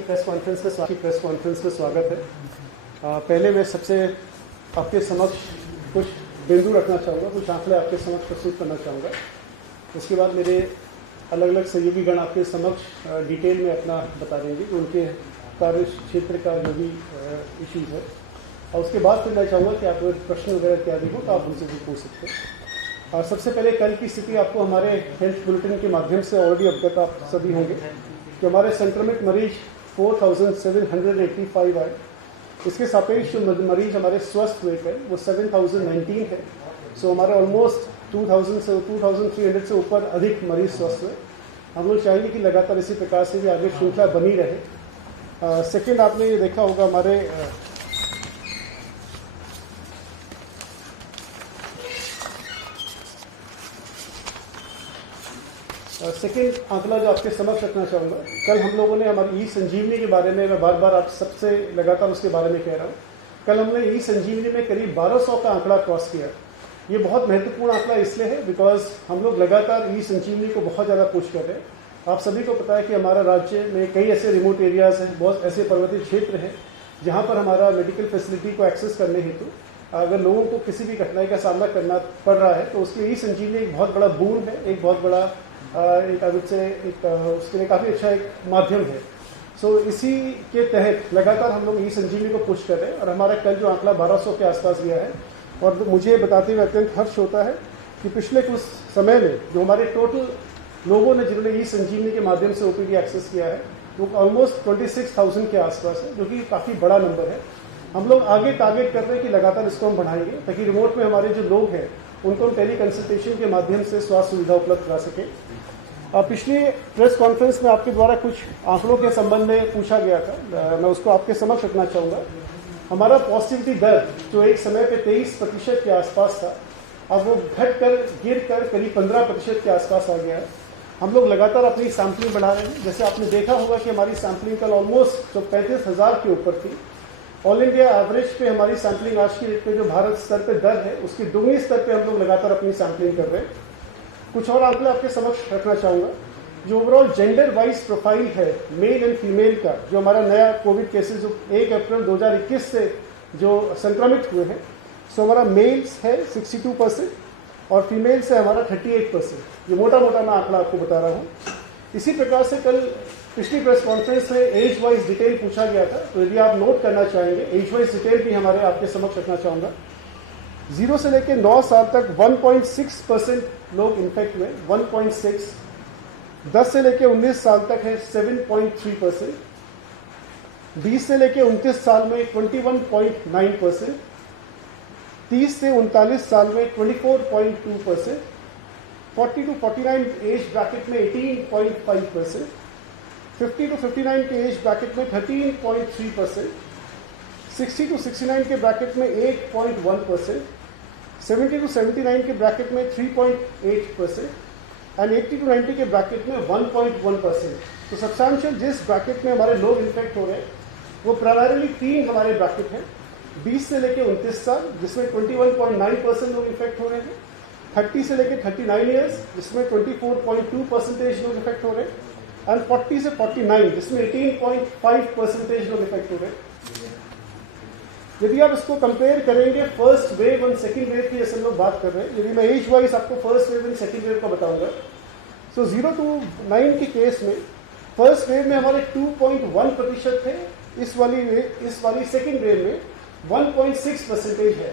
Press conference में स्वागत है। पहले मैं सबसे आपके समक्ष कुछ बिंदु रखना चाहूँगा, कुछ आंकड़े आपके समक्ष प्रस्तुत करना चाहूँगा। उसके बाद मेरे अलग अलग सहयोगीगण आपके समक्ष डिटेल में अपना बता देंगे कि उनके कार्य क्षेत्र का जो भी इश्यूज़ है, और उसके बाद फिर मैं चाहूँगा कि आप प्रश्न वगैरह इत्यादि हो तो आप उनसे भी पूछ सकते हैं। और सबसे पहले कल की स्थिति आपको हमारे हेल्थ बुलेटिन के माध्यम से ऑलरेडी अवगत आप सभी होंगे कि हमारे संक्रमित मरीज 4,785 आए। इसके सापेक्ष जो मरीज हमारे स्वस्थ हुए थे वो 7,019 है। सो हमारे ऑलमोस्ट 2,300 से ऊपर अधिक मरीज स्वस्थ हुए। हम लोग चाहेंगे कि लगातार इसी प्रकार से भी आगे श्रृंखला बनी रहे। सेकेंड, आपने ये देखा होगा हमारे सेकेंड आंकड़ा जो आपके समक्ष रखना चाहूँगा, कल हम लोगों ने हमारी ई संजीवनी के बारे में, मैं बार बार आप सबसे लगातार उसके बारे में कह रहा हूँ, कल हमने ई संजीवनी में करीब 1200 का आंकड़ा क्रॉस किया। ये बहुत महत्वपूर्ण आंकड़ा इसलिए है बिकॉज हम लोग लगातार ई संजीवनी को बहुत ज़्यादा पुश कर रहे हैं। आप सभी को पता है कि हमारा राज्य में कई ऐसे रिमोट एरियाज़ हैं, बहुत ऐसे पर्वतीय क्षेत्र हैं जहाँ पर हमारा मेडिकल फैसिलिटी को एक्सेस करने हेतु अगर लोगों को किसी भी कठिनाई का सामना करना पड़ रहा है तो उसके लिए ई संजीवनी एक बहुत बड़ा बूम है, एक बहुत बड़ा उसके लिए काफ़ी अच्छा एक माध्यम है। सो इसी के तहत लगातार हम लोग ई संजीवनी को पुश कर रहे हैं और हमारा कल जो आंकड़ा 1200 के आसपास गया है। और मुझे बताते हुए अत्यंत हर्ष होता है कि पिछले कुछ समय में जो हमारे टोटल लोगों ने जिन्होंने ई संजीवनी के माध्यम से ओपीडी एक्सेस किया है वो ऑलमोस्ट 26,000 के आसपास है, जो कि काफ़ी बड़ा नंबर है। हम लोग आगे टारगेट कर रहे हैं कि लगातार इसको हम बढ़ाएंगे ताकि रिमोट में हमारे जो लोग हैं उनको हम टेली कंसल्टेशन के माध्यम से स्वास्थ्य सुविधा उपलब्ध करा सकें। पिछली प्रेस कॉन्फ्रेंस में आपके द्वारा कुछ आंकड़ों के संबंध में पूछा गया था, मैं उसको आपके समक्ष रखना चाहूँगा। हमारा पॉजिटिविटी दर जो एक समय पे 23% के आसपास था, अब वो घट कर गिर कर करीब 15% के आसपास आ गया है। हम लोग लगातार अपनी सैम्पलिंग बढ़ा रहे हैं। जैसे आपने देखा होगा कि हमारी सैम्पलिंग कल ऑलमोस्ट जो 35,000 के ऊपर थी। ऑल इंडिया एवरेज पे हमारी सैम्पलिंग आज की डेट में जो भारत स्तर पे दर है उसकी दुगनी स्तर पे हम लोग लगातार अपनी सैम्पलिंग कर रहे हैं। कुछ और आंकड़े आपके समक्ष रखना चाहूँगा। जो ओवरऑल जेंडर वाइज प्रोफाइल है मेल एंड फीमेल का, जो हमारा नया कोविड केसेस जो 1 अप्रैल 2021 से जो संक्रमित हुए हैं, सो हमारा मेल्स है 62% और फीमेल्स है हमारा 38%। ये मोटा मोटा मैं आंकड़ा आपको बता रहा हूँ। इसी प्रकार से कल पिछली प्रेस कॉन्फ्रेंस में एज वाइज डिटेल पूछा गया था, तो यदि आप नोट करना चाहेंगे एज वाइज डिटेल भी हमारे आपके समक्ष रखना चाहूँगा। 0 से लेकर 9 साल तक 1.6% लोग इन्फेक्ट हुए, 1.6। 10 से लेकर 19 साल तक है 7.3%। 20 से लेकर 29 साल में 21.9%। 30 से 39 साल में 24.2%। 40 to 49 एज ब्रैकेट में 18.5%। 50 to 59 के एज ब्रैकेट में 13.3%। 60 to 69 के ब्रैकेट में 8.1%। 70 to 79 के ब्रैकेट में 3.8% एंड 80 to 90 के ब्रैकेट में 1.1%। तो सब्सटैंशियल जिस ब्रैकेट में हमारे लोग इन्फेक्ट हो रहे हैं वो प्राइमरीली 3 हमारे ब्रैकेट हैं। 20 से लेकर 29 साल जिसमें 21.9% लोग इन्फेक्ट हो रहे हैं। 30 से लेकर 39 ईयर्स जिसमें 24.2% लोग इन्फेक्ट हो रहे हैं एंड 40 से 49 जिसमें 18.5% लोग इन्फेक्ट हो रहे हैं। यदि आप इसको कंपेयर करेंगे फर्स्ट वेव और सेकंड वेव की, जैसे लोग बात कर रहे हैं, यदि मैं एज वाइज आपको first wave and second wave का बताऊंगा, तो 0 to 9 के केस में फर्स्ट वेव में हमारे 2.1% थे। इस वाली सेकंड वेव में 1.6% है।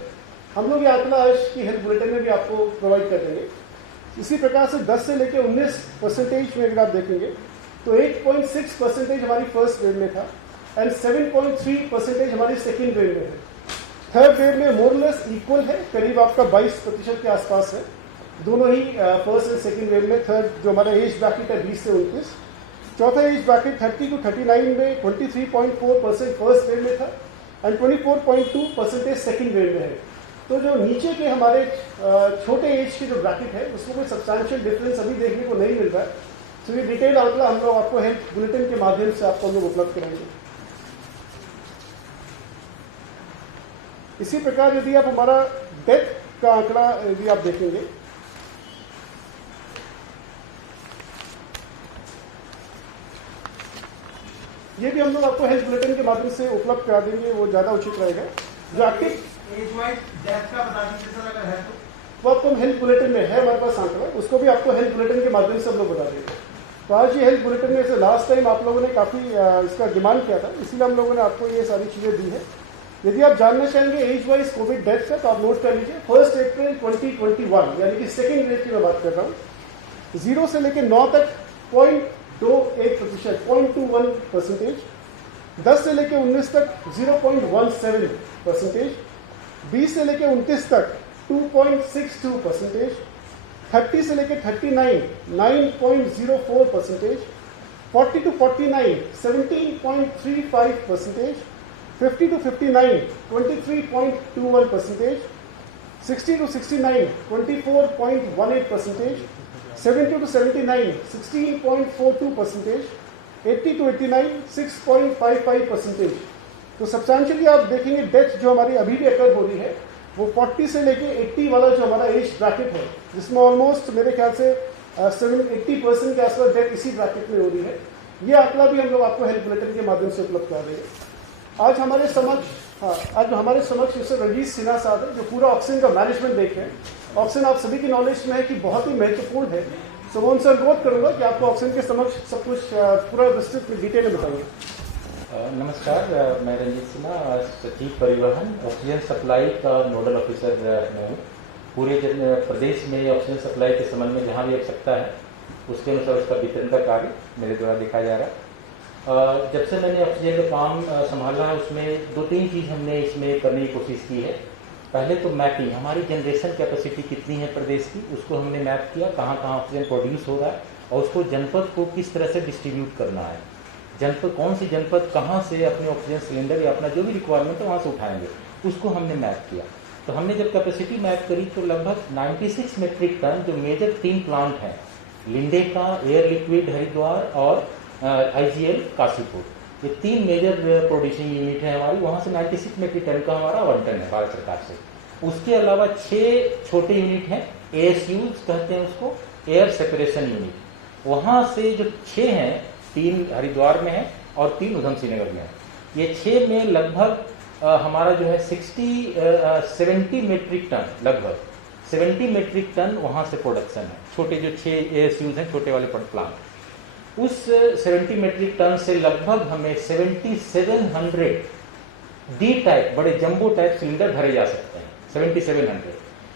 हम लोग ये आंकड़ा आज की हेल्थ बुलेटिन में भी आपको प्रोवाइड कर देंगे। इसी प्रकार से 10 से लेकर 19% में अगर आप देखेंगे तो 8.6% हमारी फर्स्ट वेव में था एंड 7.3% हमारी सेकेंड वेव में है। थर्ड वेव में मोरलेस इक्वल है, करीब आपका 22% के आसपास है दोनों ही फर्स्ट एंड सेकेंड वेव में। थर्ड जो हमारा एज ब्रैकेट है 20 से 29। चौथा एज ब्रैकेट 30 to 39 में 23.4% फर्स्ट वेव में था एंड 24.2% सेकेंड वेव में है। तो जो नीचे के हमारे छोटे एज के जो ब्रैकेट है उसमें कोई सब्सटैंशियल डिफरेंस अभी देखने को नहीं मिल रहा है। तो ये डिटेल आंकड़ा हम लोग आपको हेल्थ बुलेटिन के माध्यम से आपको हम लोग उपलब्ध करेंगे। इसी प्रकार यदि आप हमारा डेथ का आंकड़ा यदि आप देखेंगे, ये भी हम लोग आपको हेल्थ बुलेटिन के माध्यम से उपलब्ध करा देंगे, वो ज़्यादा उचित रहेगा। जो एक्टिव एज वाइज डेथ का बता दीजिए सर अगर है तो। वो आपको हेल्थ बुलेटिन में है हमारे पास आंकड़ा, उसको भी आपको हेल्थ बुलेटिन के माध्यम से हम लोग बता देंगे। तो आज ये हेल्थ बुलेटिन में से लास्ट टाइम आप लोगों ने काफ़ी इसका डिमांड किया था, इसीलिए हम लोगों ने आपको ये सारी चीज़ें दी है। यदि आप जानना चाहेंगे एज वाइज कोविड डेथ का, तो आप नोट कर लीजिए 1 अप्रैल 2021 यानी कि सेकेंड वेव की मैं बात कर रहा हूँ, 0 से लेकर 9 तक 0.28%, 0.21%, 10 से लेकर 19 तक 0.17%, 20 से लेकर 29 तक 2.62%, 30 से लेकर 39 9.04%, 40 to 49 17.35%, 50 to 59 23.21%, 60 to 69 24.18%, 70 to 79 16.42%, 80 to 89 6.55%। तो सब्सटैंशियली आप देखेंगे डेथ जो हमारी अभी भी अकर हो रही है वो 40 से लेके 80 वाला जो हमारा एज ब्रैकेट है, जिसमें ऑलमोस्ट मेरे ख्याल से 80% के आसपास डेथ इसी ब्रैकेट में हो रही है। ये आंकड़ा भी हम लोग आपको हेल्थ बुलेटिन के माध्यम से उपलब्ध कर देंगे। आज हमारे समक्ष मिस्टर रंजीत सिन्हा साहब है, जो पूरा ऑक्सीजन का मैनेजमेंट देख रहे हैं। ऑक्सीजन आप सभी की नॉलेज में है कि बहुत ही महत्वपूर्ण है, तो मैं उनसे अनुरोध करूंगा कि आपको ऑक्सीजन के समक्ष सब कुछ पूरा विस्तृत डिटेल में बताइए। नमस्कार, मैं रंजीत सिन्हा, सचिव परिवहन ऑक्सीजन सप्लाई का नोडल ऑफिसर मैं हूँ। पूरे प्रदेश में ऑक्सीजन सप्लाई के संबंध में जहाँ भी आवश्यकता है उसके अनुसार उसका वितरण का कार्य मेरे द्वारा देखा जा रहा है। जब से मैंने ऑक्सीजन का काम संभाला है उसमें 2-3 चीज़ हमने इसमें करने की कोशिश की है। पहले तो मैपिंग, हमारी जनरेशन कैपेसिटी कितनी है प्रदेश की, उसको हमने मैप किया, कहाँ कहाँ ऑक्सीजन प्रोड्यूस हो रहा है और उसको जनपद को किस तरह से डिस्ट्रीब्यूट करना है। जनपद कौन सी जनपद कहाँ से अपने ऑक्सीजन सिलेंडर या अपना जो भी रिक्वायरमेंट है वहाँ से उठाएंगे, उसको हमने मैप किया। तो हमने जब कैपेसिटी मैप करी तो लगभग 96 मेट्रिक टन जो मेजर 3 प्लांट हैं, लिंडे का, एयर लिक्विड हरिद्वार और IGL काशीपुर, ये 3 मेजर प्रोड्यूसिंग यूनिट है हमारी, वहाँ से 96 मेट्रिक टन का हमारा आवंटन है भारत सरकार से। उसके अलावा 6 छोटे यूनिट हैं, ASUs कहते हैं उसको, एयर सेपरेशन यूनिट। वहाँ से जो 6 हैं, 3 हरिद्वार में है और 3 उधम सिंह नगर में है। ये 6 में लगभग हमारा जो है 70 मेट्रिक टन, लगभग 70 मेट्रिक टन वहाँ से प्रोडक्शन है। छोटे जो 6 ASUs हैं, छोटे वाले प्लांट, उस 70 मेट्रिक टन से लगभग हमें 7700 डी टाइप बड़े जंबो टाइप सिलेंडर भरे जा सकते हैं। 7700,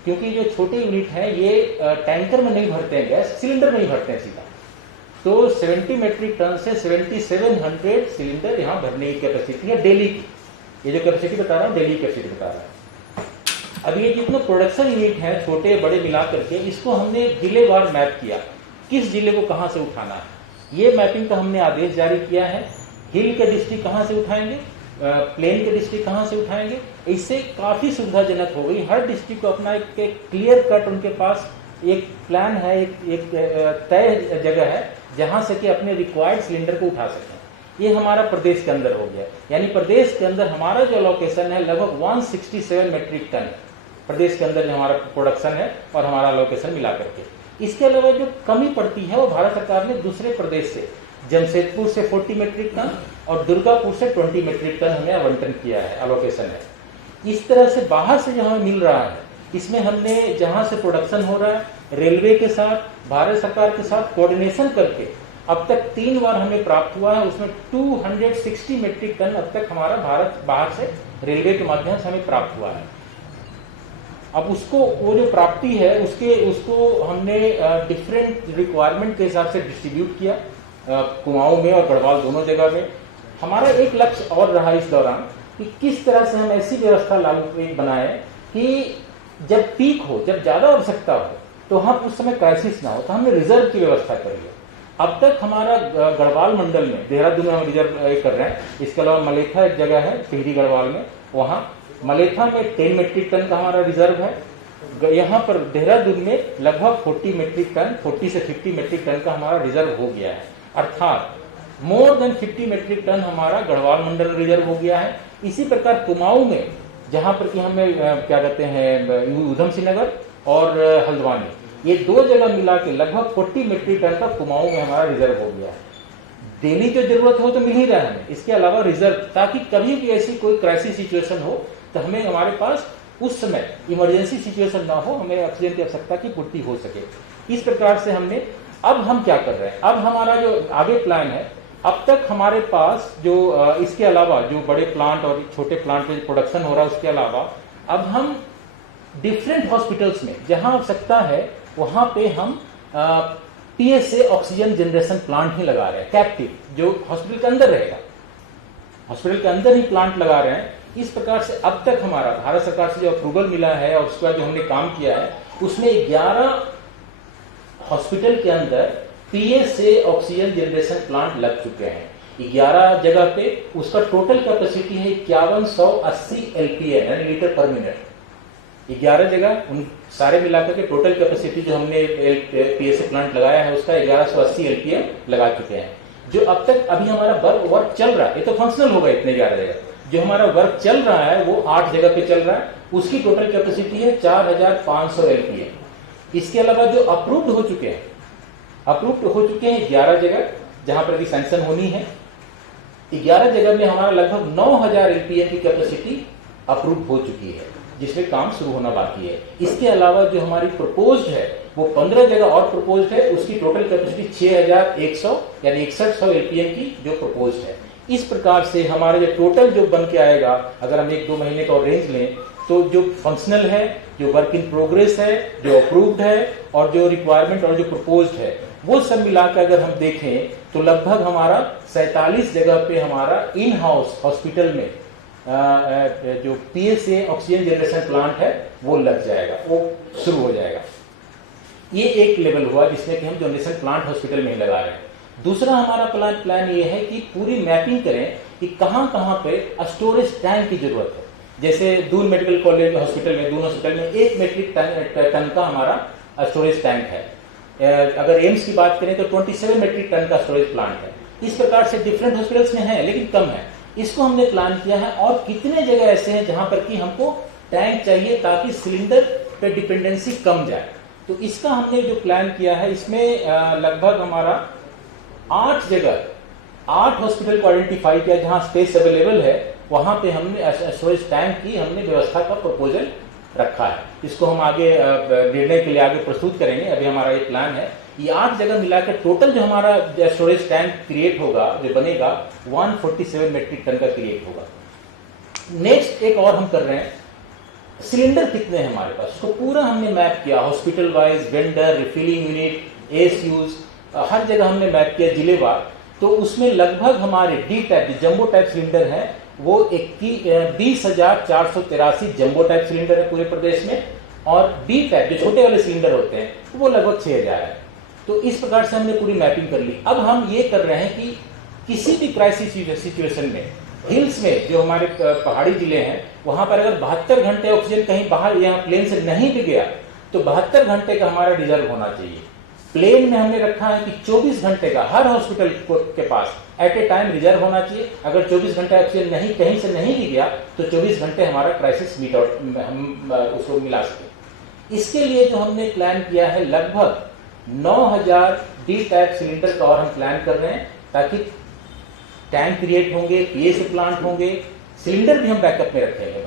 क्योंकि जो छोटे यूनिट हैं ये टैंकर में नहीं भरते हैं गैस, सिलेंडर में ही भरते हैं सीधा। तो 70 मेट्रिक टन से 7700 सिलेंडर यहाँ भरने की कैपेसिटी है डेली की। ये जो कैपेसिटी बता रहा हूँ डेली कैपेसिटी बता रहा हूँ। अब ये जितने प्रोडक्शन यूनिट हैं छोटे बड़े मिला करके, इसको हमने जिलेवार मैप किया, किस जिले को कहाँ से उठाना है। ये मैपिंग का हमने आदेश जारी किया है। हिल के डिस्ट्रिक्ट कहाँ से उठाएंगे, प्लेन के डिस्ट्रिक्ट कहाँ से उठाएंगे, इससे काफ़ी सुविधाजनक हो गई। हर डिस्ट्रिक्ट को अपना एक क्लियर कट उनके पास एक प्लान है, एक तय जगह है जहाँ से कि अपने रिक्वायर्ड सिलेंडर को उठा सकें। ये हमारा प्रदेश के अंदर हो गया, यानी प्रदेश के अंदर हमारा जो लोकेशन है लगभग 167 मेट्रिक टन प्रदेश के अंदर जो हमारा प्रोडक्शन है और हमारा लोकेशन मिला करके। इसके अलावा जो कमी पड़ती है वो भारत सरकार ने दूसरे प्रदेश से, जमशेदपुर से 40 मेट्रिक टन और दुर्गापुर से 20 मेट्रिक टन हमें आवंटन किया है, एलोकेशन है। इस तरह से बाहर से जो हमें मिल रहा है, इसमें हमने जहां से प्रोडक्शन हो रहा है रेलवे के साथ, भारत सरकार के साथ कोऑर्डिनेशन करके अब तक 3 बार हमें प्राप्त हुआ है। उसमें 260 मेट्रिक टन अब तक हमारा बाहर से रेलवे के माध्यम से हमें प्राप्त हुआ है। अब उसको वो जो प्राप्ति है उसको हमने डिफरेंट रिक्वायरमेंट के हिसाब से डिस्ट्रीब्यूट किया, कुमाऊं में और गढ़वाल दोनों जगह में। हमारा एक लक्ष्य और रहा इस दौरान कि किस तरह से हम ऐसी व्यवस्था लागू बनाए कि जब पीक हो, जब ज्यादा आवश्यकता हो, तो हम उस समय क्राइसिस ना हो, तो हमने रिजर्व की व्यवस्था करी है। अब तक हमारा गढ़वाल मंडल में, देहरादून में हम रिजर्व कर रहे हैं। इसके अलावा मलेथा एक जगह है टिहरी गढ़वाल में, वहाँ मलेथा में 10 मेट्रिक टन का हमारा रिजर्व है। यहाँ पर देहरादून में लगभग 40 मेट्रिक टन, 40 से 50 मेट्रिक टन का हमारा रिजर्व हो गया है। अर्थात मोर देन 50 मेट्रिक टन हमारा गढ़वाल मंडल रिजर्व हो गया है। इसी प्रकार कुमाऊं में, जहाँ पर कि हमें क्या कहते हैं उधम सिंह नगर और हल्द्वानी, ये 2 जगह मिला के लगभग 40 मेट्रिक टन का कुमाऊं में हमारा रिजर्व हो गया है। डेली जो जरूरत हो तो मिल ही रहा है हमें, इसके अलावा रिजर्व, ताकि कभी भी ऐसी कोई क्राइसिस सिचुएशन हो तो हमें हमारे पास उस समय इमरजेंसी सिचुएशन ना हो, हमें ऑक्सीजन की आवश्यकता की पूर्ति हो सके। इस प्रकार से हमने, अब हम क्या कर रहे हैं, अब हमारा जो आगे प्लान है, अब तक हमारे पास जो इसके अलावा जो बड़े प्लांट और छोटे प्लांट में प्रोडक्शन हो रहा है उसके अलावा अब हम डिफरेंट हॉस्पिटल्स में जहां आवश्यकता है वहां पे हम पीएसए ऑक्सीजन जनरेशन प्लांट ही लगा रहे हैं, कैप्टिव, जो हॉस्पिटल के अंदर रहेगा, हॉस्पिटल के अंदर ही प्लांट लगा रहे हैं। इस प्रकार से अब तक हमारा भारत सरकार से जो अप्रूवल मिला है और उसका जो हमने काम किया है उसमें 11 हॉस्पिटल के अंदर पीएसए ऑक्सीजन जनरेशन प्लांट लग चुके हैं 11 जगह पे। उसका टोटल कैपेसिटी है 5180 एलपीए यानी लीटर पर मिनट। 11 जगह उन सारे मिलाकर के टोटल कैपेसिटी जो हमने पीएसए प्लांट लगाया है उसका 1180 एलपीए लगा चुके हैं। जो अब तक अभी हमारा वर्क चल रहा है, ये तो फंक्शनल होगा इतने 11 जगह, जो हमारा वर्क चल रहा है वो 8 जगह पे चल रहा है, उसकी टोटल कैपेसिटी है 4500 एलपीए। इसके अलावा जो अप्रूव्ड हो चुके हैं 11 जगह जहां पर सैंक्शन होनी है, 11 जगह में हमारा लगभग 9000 एलपीए की कैपेसिटी अप्रूव हो चुकी है, जिसमें काम शुरू होना बाकी है। इसके अलावा जो हमारी प्रपोज्ड है वो 15 जगह और प्रपोज्ड है, उसकी टोटल कैपेसिटी 6100 यानी 6100 एलपीए की जो प्रपोज्ड है। इस प्रकार से हमारा जो टोटल जो बन के आएगा, अगर हम 1-2 महीने का रेंज लें तो जो फंक्शनल है, जो वर्क इन प्रोग्रेस है, जो अप्रूव्ड है और जो रिक्वायरमेंट और जो प्रपोज्ड है, वो सब मिलाकर अगर हम देखें तो लगभग हमारा 47 जगह पे हमारा इन हाउस हॉस्पिटल में जो पीएसए ऑक्सीजन जनरेशन प्लांट है वो लग जाएगा, वो शुरू हो जाएगा। ये एक लेवल हुआ जिसमें कि हम जनरेशन प्लांट हॉस्पिटल में ही लगा रहे हैं। दूसरा हमारा प्लान ये है कि पूरी मैपिंग करें कि कहां पे स्टोरेज टैंक की जरूरत है। जैसे दून मेडिकल कॉलेज हॉस्पिटल में, दून हॉस्पिटल में 1 मेट्रिक टन का हमारा स्टोरेज टैंक है। अगर एम्स की बात करें तो 27 मेट्रिक टन का स्टोरेज प्लांट है। इस प्रकार से डिफरेंट हॉस्पिटल्स में है लेकिन कम है। इसको हमने प्लान किया है और कितने जगह ऐसे हैं जहां पर कि हमको टैंक चाहिए ताकि सिलेंडर पे डिपेंडेंसी कम जाए। तो इसका हमने जो प्लान किया है इसमें लगभग हमारा 8 जगह 8 हॉस्पिटल को आइडेंटिफाई किया जहां स्पेस अवेलेबल है, वहां पे हमने स्टोरेज टैंक की हमने व्यवस्था का प्रपोजल रखा है। इसको हम आगे निर्णय के लिए आगे प्रस्तुत करेंगे। अभी हमारा ये प्लान है, ये 8 जगह मिलाकर टोटल जो हमारा स्टोरेज टैंक क्रिएट होगा, जो बनेगा 147 मेट्रिक टन का क्रिएट होगा। नेक्स्ट एक और हम कर रहे हैं, सिलेंडर कितने हैं हमारे पास, उसको पूरा हमने मैप किया, hospital wise, vendor, refilling unit, ASUs, हर जगह हमने मैप किया जिलेवार। तो उसमें लगभग हमारे डी टाइप जो जंबो टाइप सिलेंडर है वो 20,483 जंबो टाइप सिलेंडर है पूरे प्रदेश में, और बी टाइप जो छोटे वाले सिलेंडर होते हैं वो लगभग 6000 है। तो इस प्रकार से हमने पूरी मैपिंग कर ली। अब हम ये कर रहे हैं कि किसी भी क्राइसिस सिचुएशन में, हिल्स में जो हमारे पहाड़ी जिले हैं वहां पर अगर 72 घंटे ऑक्सीजन कहीं बाहर यहाँ प्लेन से नहीं भी गया तो 72 घंटे का हमारा रिजर्व होना चाहिए। प्लेन में हमने रखा है कि 24 घंटे का हर हॉस्पिटल के पास एट ए टाइम रिजर्व होना चाहिए। अगर 24 घंटे ऑक्सीजन नहीं कहीं से नहीं भी गया तो 24 घंटे हमारा क्राइसिस मीट आउट हम उसको मिला सके। इसके लिए जो हमने प्लान किया है लगभग 9000 डी टाइप सिलेंडर का और हम प्लान कर रहे हैं, ताकि टैंक क्रिएट होंगे, पीएसए प्लांट होंगे, सिलेंडर भी हम बैकअप में रखेंगे।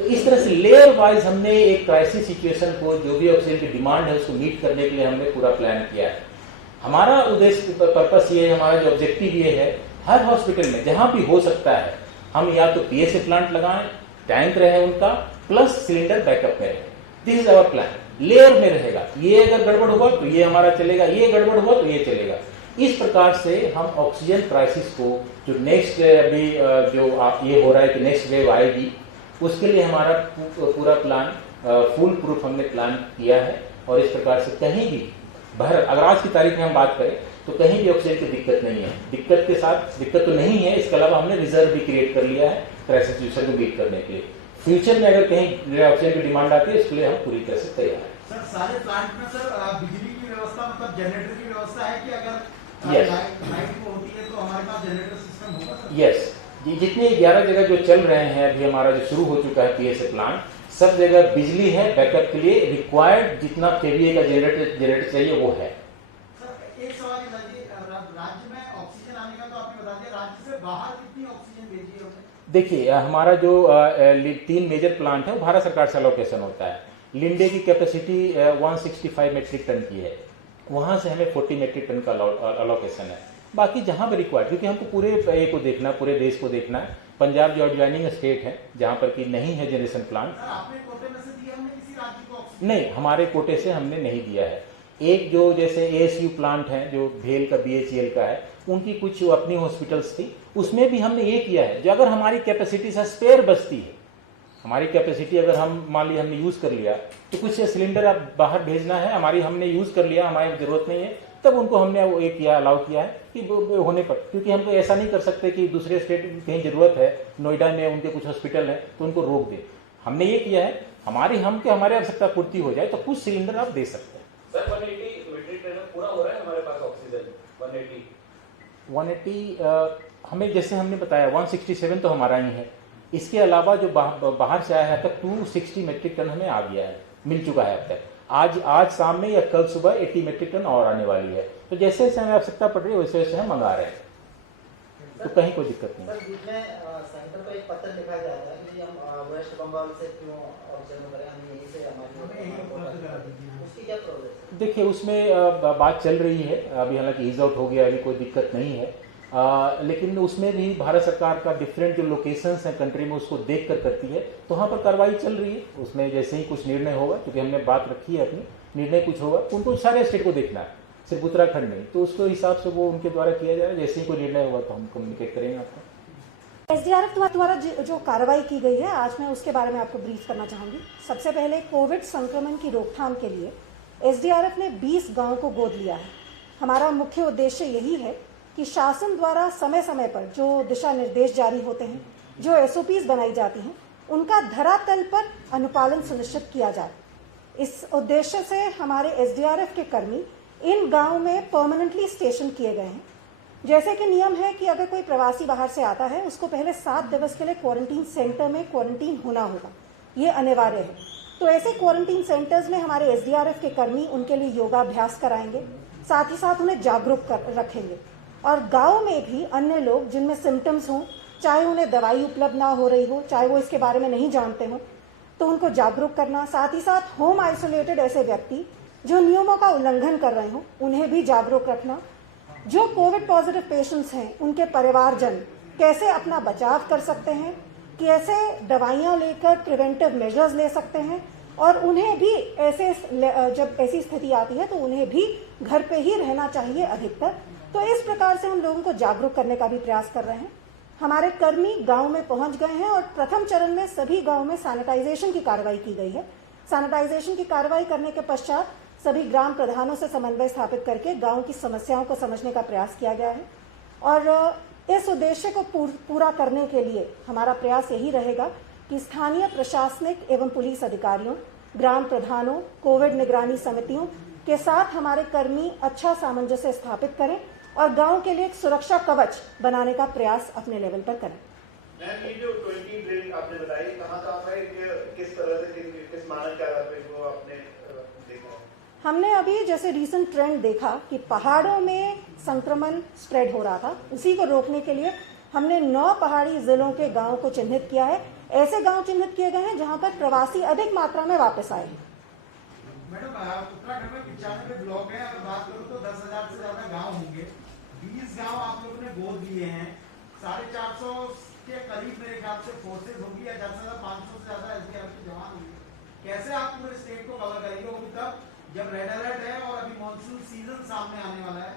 तो इस तरह से लेयर वाइज हमने एक क्राइसिस सिचुएशन को, जो भी ऑक्सीजन की डिमांड है उसको मीट करने के लिए हमने पूरा प्लान किया है। हमारा उद्देश्य पर्पस ये है, हमारा जो ऑब्जेक्टिव ये है, हर हॉस्पिटल में जहां भी हो सकता है हम या तो पीएसए प्लांट लगाएं, टैंक रहे उनका, प्लस सिलेंडर बैकअप में रहे। This is our plan. Layer में रहेगा, ये अगर गड़बड़ हुआ तो ये हमारा चलेगा, ये गड़बड़ हुआ तो ये चलेगा। इस प्रकार से हम ऑक्सीजन क्राइसिस को, जो नेक्स्ट अभी जो ये हो रहा है कि नेक्स्ट वेव आएगी, उसके लिए हमारा पूरा प्लान फुल प्रूफ हमने प्लान किया है। और इस प्रकार से कहीं भी अगर आज की तारीख में हम बात करें तो कहीं भी ऑक्सीजन की दिक्कत नहीं है। दिक्कत तो नहीं है, इसके अलावा हमने रिजर्व भी क्रिएट कर लिया है क्राइसिस सिचुएशन को बीट करने के लिए। फ्यूचर में अगर कहीं ऑक्सीजन की डिमांड आती है इसके लिए हम पूरी तरह से तैयार हैं। सर सारे प्लांट में सर बिजली की व्यवस्था, मतलब जनरेटर की व्यवस्था है कि अगर Yes. लाइट को होती है तो हमारे पास जनरेटर सिस्टम होगा सर? यस, जितने 11 जगह जो चल रहे हैं अभी हमारा जो शुरू हो चुका है पीएसए प्लांट, सब जगह बिजली है। बैकअप के लिए रिक्वायर्ड जितना केवीए का जनरेटर चाहिए वो है। सर एक सवाल राज्य में ऑक्सीजन आने बाहर कितनी ऑक्सीजन भेजी है हमने? देखिए, हमारा जो 3 मेजर प्लांट है वो भारत सरकार से अलोकेशन होता है। लिंडे की कैपेसिटी 165 मेट्रिक टन की है, वहाँ से हमें 40 मेट्रिक टन का अलोकेशन है। बाकी जहाँ पर रिक्वायर्ड, क्योंकि हमको पूरे ए को देखना, पूरे देश को देखना है। पंजाब जो एडजॉइनिंग स्टेट है जहाँ पर कि नहीं है जनरेशन प्लांट, सर आपने कोटे में से दिया हमने किसी राज्य को ऑक्सीजन? नहीं, हमारे कोटे से हमने नहीं दिया है। एक जो जैसे ASU प्लांट है जो भेल का BHEL का है, उनकी कुछ अपनी हॉस्पिटल्स थी, उसमें भी हमने ये किया है, जो अगर हमारी कैपेसिटी से स्पेयर बचती है, हमारी कैपेसिटी अगर हम मान लिया हमने यूज़ कर लिया, तो कुछ सिलेंडर आप बाहर भेजना है, हमारी हमने यूज़ कर लिया, हमारी ज़रूरत नहीं है, तब उनको हमने वो एक किया, अलाउ किया है कि वो होने पर, क्योंकि हम तो ऐसा नहीं कर सकते कि दूसरे स्टेट में कहीं ज़रूरत है, नोएडा में उनके कुछ हॉस्पिटल हैं तो उनको रोक दे। हमने ये किया है, हमारी आवश्यकता पूर्ति हो जाए तो कुछ सिलेंडर आप दे सकते हैं। सर 180 मीट्रिक टन पूरा हो रहा है हमारे पास ऑक्सीजन? 180 हमें जैसे हमने बताया 167 तो हमारा ही है। इसके अलावा जो बाहर से आया है तक 260 मेट्रिक टन हमें आ गया है, मिल चुका है अब तक। आज शाम में या कल सुबह 80 मेट्रिक टन और आने वाली है। तो जैसे जैसे हमें आवश्यकता पड़ रही है वैसे वैसे हम मंगा रहे हैं, तो कहीं कोई दिक्कत नहीं। सर बीच में सेंटर पर एक पत्र लिखा जाता है कि हम वेस्ट बंगाल से क्यों ऑक्सीजन करें, हम यहीं से हमारी उसकी क्या प्रोसेस है? देखिए, उसमें बात चल रही है अभी, हालांकि ईज आउट हो गया, अभी कोई दिक्कत नहीं है। लेकिन उसमें भी भारत सरकार का डिफरेंट जो लोकेशंस हैं कंट्री में उसको देख कर करती है, तो वहाँ पर कार्रवाई चल रही है। उसमें जैसे ही कुछ निर्णय होगा, क्योंकि हमने बात रखी है अपनी, निर्णय कुछ होगा उनको सारे स्टेट को देखना है, सिर्फ उत्तराखंड नहीं, तो उसके हिसाब से वो उनके द्वारा किया जाए। जैसे ही कोई निर्णय होगा तो हम कम्युनिकेट करेंगे आपको। SDRF द्वारा जो कार्रवाई की गई है, आज मैं उसके बारे में आपको ब्रीफ करना चाहूंगी। सबसे पहले कोविड संक्रमण की रोकथाम के लिए SDRF ने 20 गांव को गोद लिया है। हमारा मुख्य उद्देश्य यही है कि शासन द्वारा समय समय पर जो दिशा निर्देश जारी होते हैं, जो SOPs बनाई जाती हैं, उनका धरातल पर अनुपालन सुनिश्चित किया जाए। इस उद्देश्य से हमारे SDRF के कर्मी इन गांव में परमानेंटली स्टेशन किए गए हैं। जैसे कि नियम है कि अगर कोई प्रवासी बाहर से आता है, उसको पहले 7 दिवस के लिए क्वारंटीन सेंटर में क्वारंटीन होना होगा, ये अनिवार्य है। तो ऐसे क्वारंटीन सेंटर्स में हमारे SDRF के कर्मी उनके लिए योगाभ्यास कराएंगे, साथ ही साथ उन्हें जागरूक रखेंगे। और गांव में भी अन्य लोग जिनमें सिम्टम्स हों, चाहे उन्हें दवाई उपलब्ध ना हो रही हो, चाहे वो इसके बारे में नहीं जानते हो, तो उनको जागरूक करना, साथ ही साथ होम आइसोलेटेड ऐसे व्यक्ति जो नियमों का उल्लंघन कर रहे हो उन्हें भी जागरूक रखना। जो कोविड पॉजिटिव पेशेंट्स हैं, उनके परिवारजन कैसे अपना बचाव कर सकते हैं, कैसे दवाइयां लेकर प्रिवेंटिव मेजर्स ले सकते हैं, और उन्हें भी ऐसे जब ऐसी स्थिति आती है तो उन्हें भी घर पे ही रहना चाहिए अधिकतर। तो इस प्रकार से हम लोगों को जागरूक करने का भी प्रयास कर रहे हैं। हमारे कर्मी गांव में पहुंच गए हैं और प्रथम चरण में सभी गांव में सैनिटाइजेशन की कार्रवाई की गई है। सैनिटाइजेशन की कार्रवाई करने के पश्चात सभी ग्राम प्रधानों से समन्वय स्थापित करके गांव की समस्याओं को समझने का प्रयास किया गया है। और इस उद्देश्य को पूरा करने के लिए हमारा प्रयास यही रहेगा कि स्थानीय प्रशासनिक एवं पुलिस अधिकारियों, ग्राम प्रधानों, कोविड निगरानी समितियों के साथ हमारे कर्मी अच्छा सामंजस्य स्थापित करें और गांव के लिए एक सुरक्षा कवच बनाने का प्रयास अपने लेवल पर करें। मैम, ये जो 20 ड्रिल आपने बताई, कहाँ है, किस तरह से किस मानक के आधार पर वो आपने देखा? हमने अभी जैसे रीसेंट ट्रेंड देखा कि पहाड़ों में संक्रमण स्प्रेड हो रहा था, उसी को रोकने के लिए हमने 9 पहाड़ी जिलों के गांव को चिन्हित किया है। ऐसे गांव चिन्हित किए गए हैं जहां पर प्रवासी अधिक मात्रा में वापस आए हैं। मैडम, उत्तराखंड में 95 ब्लॉक है, अगर बात करूं तो 10,000 से ज्यादा गांव होंगे। 20 गांव आप लोगों ने गोद लिए हैं, 450 के करीब मेरे ख्याल से फोर्सेज होगी या 10,500 से ज्यादा SDRF के जवान होंगे। कैसे आप पूरे स्टेट को कवर करेंगे, वो भी तब जब रेड अलर्ट है और अभी मानसून सीजन सामने आने वाला है,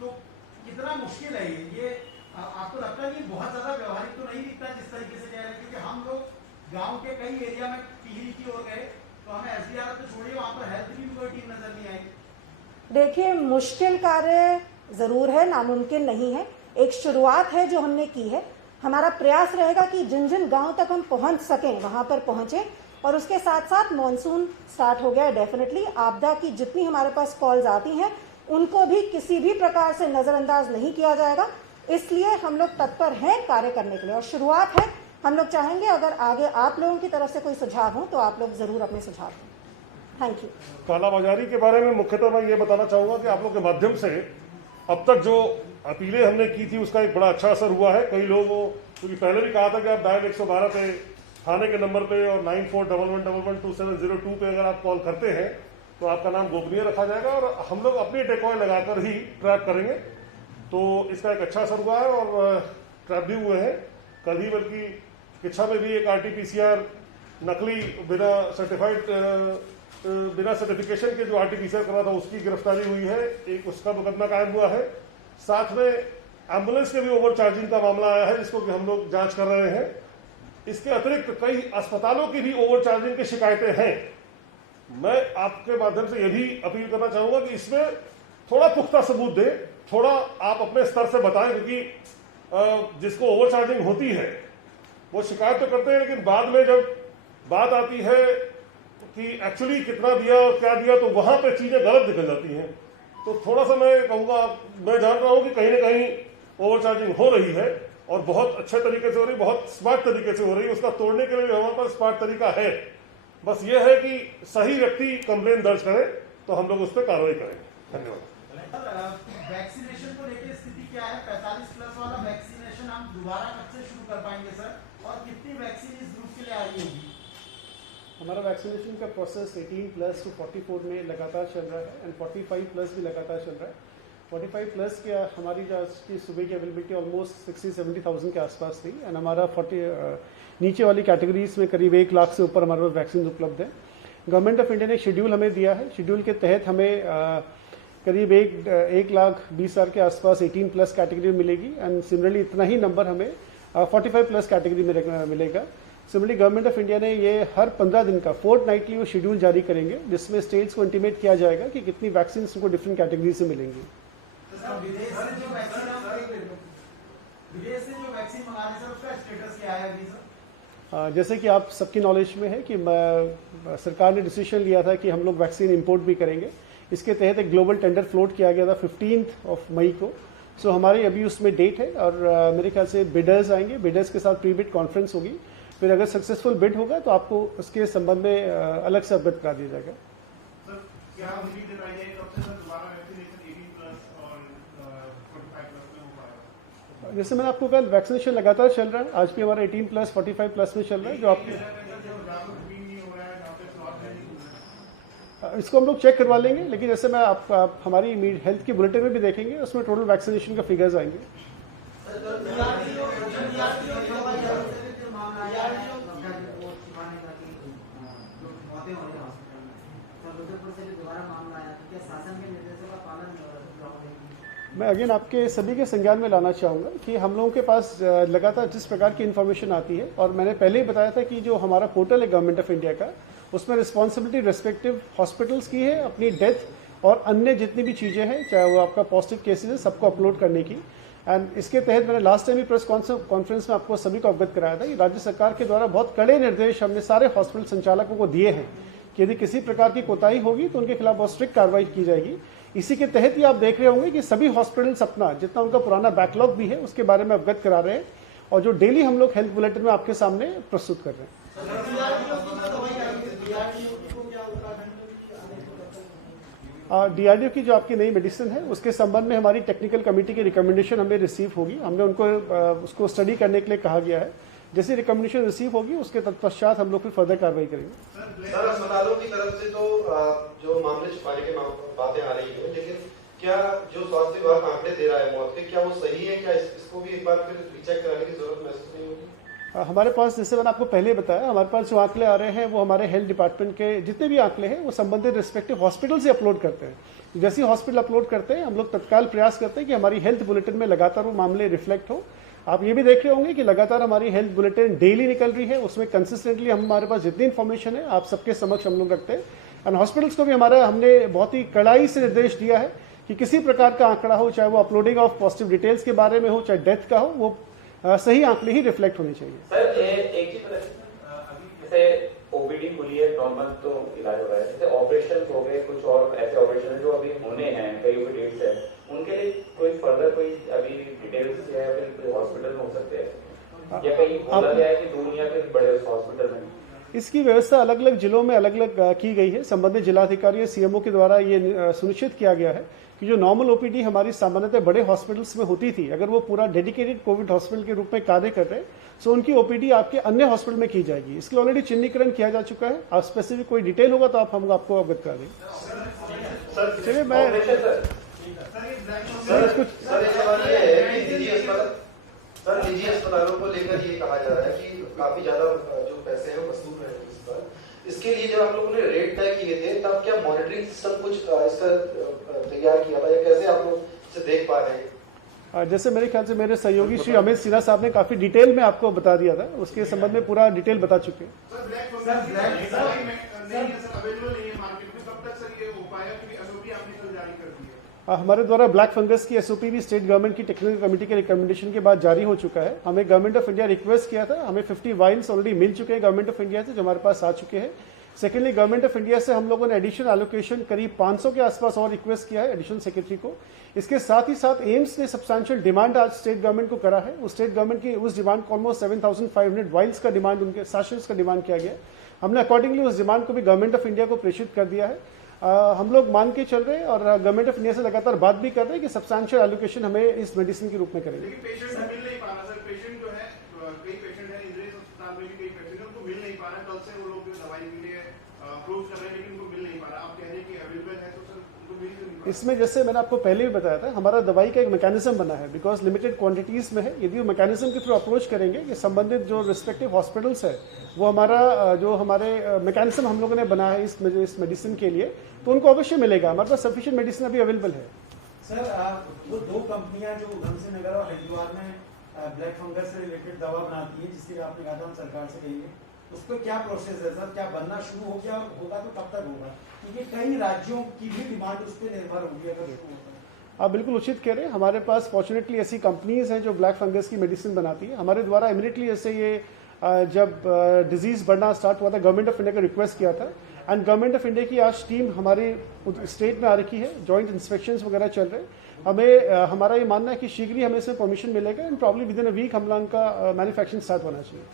तो कितना मुश्किल है ये? आपको लगता है कि बहुत ज्यादा व्यवहारिक तो नहीं दिखता जिस तरीके से कह रहे हैं? क्योंकि हम लोग गांव के कई एरिया में टिहरी की ओर गए तो हमें SDRF तो छोड़िए, वहां पर हेल्थ की भी कोई टीम नजर नहीं आई। देखिए, मुश्किल कार्य जरूर है, नामुमकिन नहीं है। एक शुरुआत है जो हमने की है। हमारा प्रयास रहेगा कि जिन जिन गांव तक हम पहुंच सकें वहां पर पहुंचे, और उसके साथ साथ मॉनसून स्टार्ट हो गया है। डेफिनेटली आपदा की जितनी हमारे पास कॉल्स आती हैं उनको भी किसी भी प्रकार से नजरअंदाज नहीं किया जाएगा। इसलिए हम लोग तत्पर हैं कार्य करने के लिए, और शुरुआत है। हम लोग चाहेंगे अगर आगे आप लोगों की तरफ से कोई सुझाव हो तो आप लोग जरूर अपने सुझाव दें। Thank you. कालाबाजारी के बारे में मुख्यतः मैं ये बताना चाहूँगा कि आप लोग के माध्यम से अब तक जो अपीलें हमने की थी उसका एक बड़ा अच्छा असर हुआ है। कई लोगों, क्योंकि पहले भी कहा था कि आप डायल 112 पे थाने के नंबर पे और 9411112702 पे अगर आप कॉल करते हैं तो आपका नाम गोपनीय रखा जाएगा और हम लोग अपनी डेकॉय लगाकर ही ट्रैप करेंगे। तो इसका एक अच्छा असर हुआ है और ट्रैप भी हुए हैं। कल ही बल्कि किच्छा में भी एक RT-PCR नकली बिना सर्टिफिकेशन के जो RT-PCR कर रहा था उसकी गिरफ्तारी हुई है, एक उसका मुकदमा कायम हुआ है। साथ में एम्बुलेंस के भी ओवर चार्जिंग का मामला आया है जिसको कि हम लोग जांच कर रहे हैं। इसके अतिरिक्त कई अस्पतालों की भी ओवर चार्जिंग की शिकायतें हैं। मैं आपके माध्यम से यह भी अपील करना चाहूंगा कि इसमें थोड़ा पुख्ता सबूत दें, थोड़ा आप अपने स्तर से बताएं, क्योंकि जिसको ओवर चार्जिंग होती है वो शिकायत तो करते हैं, लेकिन बाद में जब बात आती है कि एक्चुअली कितना दिया और क्या दिया तो वहां पे चीजें गलत निकल जाती हैं। तो थोड़ा सा मैं कहूँगा, मैं जान रहा हूँ कि कहीं ना कहीं ओवर चार्जिंग हो रही है और बहुत अच्छे तरीके से हो रही, बहुत स्मार्ट तरीके से हो रही है। उसका तोड़ने के लिए हमारे पास स्मार्ट तरीका है। बस ये है कि सही व्यक्ति कंप्लेन दर्ज करे तो हम लोग उस पर कार्रवाई करेंगे। धन्यवाद। वैक्सीनेशन को लेकर स्थिति क्या है? 45 प्लस वाला वैक्सीनेशन हम दोबारा कब से शुरू कर पाएंगे सर, और कितनी वैक्सीन इस ग्रुप के लिए आ रही होगी? हमारा वैक्सीनेशन का प्रोसेस 18 प्लस टू 44 में लगातार चल रहा है एंड 45 प्लस भी लगातार चल रहा है। 45 प्लस के हमारी जो की सुबह की अवेलेबिलिटी ऑलमोस्ट 60-70,000 के आसपास थी एंड हमारा 40 नीचे वाली कैटेगरीज में करीब 1 लाख से ऊपर हमारे पास वैक्सीन उपलब्ध है। गवर्नमेंट ऑफ इंडिया ने शेड्यूल हमें दिया है। शेड्यूल के तहत हमें करीब 1,20,000 के आसपास 18 प्लस कैटेगरी में मिलेगी एंड सिमिलरली इतना ही नंबर हमें 45 प्लस कैटेगरी में मिलेगा। सिमिलरली गवर्नमेंट ऑफ इंडिया ने ये हर 15 दिन का फोर्टनाइटली वो शेड्यूल जारी करेंगे जिसमें स्टेट्स को इंटीमेट किया जाएगा कि कितनी वैक्सीन उनको डिफरेंट कैटेगरी से मिलेंगी। विदेश से जो वैक्सीन मंगा रहे हैं उसका स्टेटस क्या है अभी सर? जैसे कि आप सबकी नॉलेज में है कि सरकार ने डिसीजन लिया था कि हम लोग वैक्सीन इंपोर्ट भी करेंगे। इसके तहत एक ग्लोबल टेंडर फ्लोट किया गया था 15 मई को। सो हमारी अभी उसमें डेट है और मेरे ख्याल से बिडर्स आएंगे, बिडर्स के साथ प्री बिड कॉन्फ्रेंस होगी। फिर अगर सक्सेसफुल बिड होगा तो आपको उसके संबंध में अलग से अवगत करा दिया जाएगा। सर क्या उम्मीद है कब से दोबारा वैक्सीनेशन 18 प्लस और 45 प्लस में हो पाएगा? जैसे मैंने आपको कहा, वैक्सीनेशन लगातार चल रहा है। आज भी हमारा 18 प्लस 45 प्लस में चल रहा है। जो आपको इसको हम लोग चेक करवा लेंगे, लेकिन जैसे मैं आप हमारी हेल्थ की बुलेटिन में भी देखेंगे, उसमें टोटल वैक्सीनेशन का फिगर्स आएंगे। मैं अगेन आपके सभी के संज्ञान में लाना चाहूँगा कि हम लोगों के पास लगातार जिस प्रकार की इन्फॉर्मेशन आती है, और मैंने पहले ही बताया था कि जो हमारा पोर्टल है गवर्नमेंट ऑफ इंडिया का, उसमें रिस्पॉन्सिबिलिटी रेस्पेक्टिव हॉस्पिटल्स की है अपनी डेथ और अन्य जितनी भी चीज़ें हैं, चाहे वो आपका पॉजिटिव केसेस है, सबको अपलोड करने की। एंड इसके तहत मैंने लास्ट टाइम भी प्रेस कॉन्फ्रेंस में आपको सभी को अवगत कराया था कि राज्य सरकार के द्वारा बहुत कड़े निर्देश हमने सारे हॉस्पिटल संचालकों को दिए हैं कि यदि किसी प्रकार की कोताही होगी तो उनके खिलाफ बहुत स्ट्रिक्ट कार्रवाई की जाएगी। इसी के तहत ही आप देख रहे होंगे कि सभी हॉस्पिटल्स अपना जितना उनका पुराना बैकलॉग भी है उसके बारे में अवगत करा रहे हैं और जो डेली हम लोग हेल्थ बुलेटिन में आपके सामने प्रस्तुत कर रहे हैं। DRDO की जो आपकी नई मेडिसिन है उसके संबंध में हमारी टेक्निकल कमेटी की रिकमेंडेशन हमें रिसीव होगी। हमने उनको उसको स्टडी करने के लिए कहा गया है। जैसे रिकमेंडेशन रिसीव होगी उसके तत्पश्चात हम लोग फिर फर्दर कार्रवाई करेंगे। सर, अस्पतालों की तरफ से तो जो मामले छुपाने की बातें आ रही है, लेकिन क्या जो स्वास्थ्य विभाग आंकड़े दे रहा है मौत के, क्या वो सही है? क्या इसको भी एक बार फिर रीचेक कराने की जरूरत महसूस नहीं होगी? हमारे पास, जैसे मैंने आपको पहले बताया, हमारे पास जो आंकड़े आ रहे हैं वो हमारे हेल्थ डिपार्टमेंट के जितने भी आंकड़े हैं वो संबंधित रिस्पेक्टिव हॉस्पिटल से अपलोड करते हैं। जैसे ही हॉस्पिटल अपलोड करते हैं हम लोग तत्काल प्रयास करते हैं कि हमारी हेल्थ बुलेटिन में लगातार वो मामले रिफ्लेक्ट हो। आप ये भी देख रहे होंगे कि लगातार हमारी हेल्थ बुलेटिन डेली निकल रही है, उसमें कंसिस्टेंटली हमारे पास जितनी इन्फॉर्मेशन है आप सबके समक्ष हम लोग रखते हैं। एंड हॉस्पिटल्स को भी हमने बहुत ही कड़ाई से निर्देश दिया है कि किसी प्रकार का आंकड़ा हो, चाहे वो अपलोडिंग ऑफ पॉजिटिव डिटेल्स के बारे में हो, चाहे डेथ का हो, वो सही आंकड़े ही रिफ्लेक्ट होने चाहिए। सर एक चीज जैसे ओपीडी खुली है, नॉर्मल तो इलाज हो रहा है, जैसे ऑपरेशन हो गए, कुछ और ऐसे ऑपरेशन जो अभी होने हैं, कई डेट्स है, उनके लिए कोई फर्दर कोई अभी डिटेल्स या फिर हॉस्पिटल में हो सकते हैं या कहीं बोला गया है कि दूर या फिर बड़े हॉस्पिटल में? इसकी व्यवस्था अलग अलग जिलों में अलग अलग की गई है। संबंधित जिलाधिकारी या CMO के द्वारा ये सुनिश्चित किया गया है कि जो नॉर्मल ओपीडी हमारी सामान्यतः बड़े हॉस्पिटल्स में होती थी, अगर वो पूरा डेडिकेटेड कोविड हॉस्पिटल के रूप में कार्य कर रहे हैं, सो उनकी ओपीडी आपके अन्य हॉस्पिटल में की जाएगी। इसके लिए ऑलरेडी चिन्हीकरण किया जा चुका है। आप स्पेसिफिक कोई डिटेल होगा तो हम आपको अवगत करा देंगे। चलिए मैं सर निजी अस्पतालों को लेकर ये कहा जा रहा है कि काफी ज्यादा जो पैसे हैं वसूल रहे हैं इस पर। इसके लिए जब आप लोगों ने रेट तय किए थे तब क्या मॉनिटरिंग सिस्टम कुछ इसका तैयार किया था या कैसे आप लोग इसे देख पा रहे हैं? जैसे मेरे ख्याल से मेरे सहयोगी श्री अमित सिन्हा साहब ने काफी डिटेल में आपको बता दिया था, उसके संबंध में पूरा डिटेल बता चुके हैं। हमारे द्वारा ब्लैक फंगस की एसओपी भी स्टेट गवर्नमेंट की टेक्निकल कमेटी के रिकमेंडेशन के बाद जारी हो चुका है। हमें गवर्नमेंट ऑफ इंडिया रिक्वेस्ट किया था, हमें 50 वाइल्स ऑलरेडी मिल चुके हैं गवर्नमेंट ऑफ इंडिया से, जो हमारे पास आ चुके हैं। सेकेंडली, गवर्नमेंट ऑफ इंडिया से हम लोगों ने एडिशनल एलोकेशन करीब 500 के आसपास और रिक्वेस्ट किया है एडिशनल सेक्रेटरी को। इसके साथ ही साथ एम्स ने सब्सटैंशियल डिमांड आज स्टेट गवर्नमेंट को करा है। उस स्टेट गवर्नमेंट की उस डिमांड को ऑलमोस्ट 7500 वाइल्स का डिमांड, उनके सेशंस का डिमांड किया गया। हमने अकॉर्डिंगली उस डिमांड को भी गवर्नमेंट ऑफ इंडिया को प्रेषित कर दिया है। हम लोग मान के चल रहे हैं और गवर्नमेंट ऑफ इंडिया से लगातार बात भी कर रहे हैं कि सब्सटैंशियल एलोकेशन हमें इस मेडिसिन के रूप में करेंगे। पेशेंट मिल नहीं पा रहा सर, पेशेंट जो है कई पेशेंट है इंद्रेश अस्पताल में भी कई पेशेंट उनको मिल नहीं पा रहा है। कल से वो लोग दवाई के लिए अप्रोच कर रहे हैं लेकिन उनको मिल नहीं पा रहा। आप कह रहे हैं कि अवेलेबल है तो सर उनको मिल नहीं पा रहा। इसमें जैसे मैंने आपको पहले भी बताया था, हमारा दवाई का एक मैकेनिज्म बना है, बिकॉज लिमिटेड क्वांटिटीज में है। यदि वो मैकेनिज्म के थ्रू अप्रोच करेंगे कि संबंधित जो रिस्पेक्टिव हॉस्पिटल्स है वो हमारा जो हमारे मैकेनिज्म हम लोगों ने बनाया है इस मेडिसिन के लिए, तो उनको अवश्य मिलेगा। हमारे पास सफिशिएंट मेडिसिन अभी अवेलेबल है। सर वो दो कंपनियां जो उधमसिंह नगर और हरिद्वार में ब्लैक फंगस से रिलेटेड दवा बनाती है, जिसके लिए आपने कहा था हम सरकार से कहेंगे, उस पर क्या प्रोसेस है सर? क्या बनना शुरू हो गया, होगा तो कब तक होगा? क्योंकि कई राज्यों की भी डिमांड उस पर निर्भर होगी अगर शुरू होता है। आप बिल्कुल उचित कह रहे हैं। हमारे पास फॉर्चुनेटली ऐसी कंपनीज हैं जो ब्लैक फंगस की मेडिसिन बनाती है। हमारे द्वारा इमीडिएटली जैसे ये जब डिजीज बढ़ना स्टार्ट हुआ था, गवर्नमेंट ऑफ इंडिया का रिक्वेस्ट किया था एंड गवर्नमेंट ऑफ इंडिया की आज टीम हमारे स्टेट में आ रखी है, जॉइंट इंस्पेक्शंस वगैरह चल रहे हैं। हमें हमारा ये मानना है कि शीघ्र ही हमें इसमें परमिशन मिलेगा and probably within a week हम लोगों का मैन्युफैक्चरिंग स्टार्ट होना चाहिए।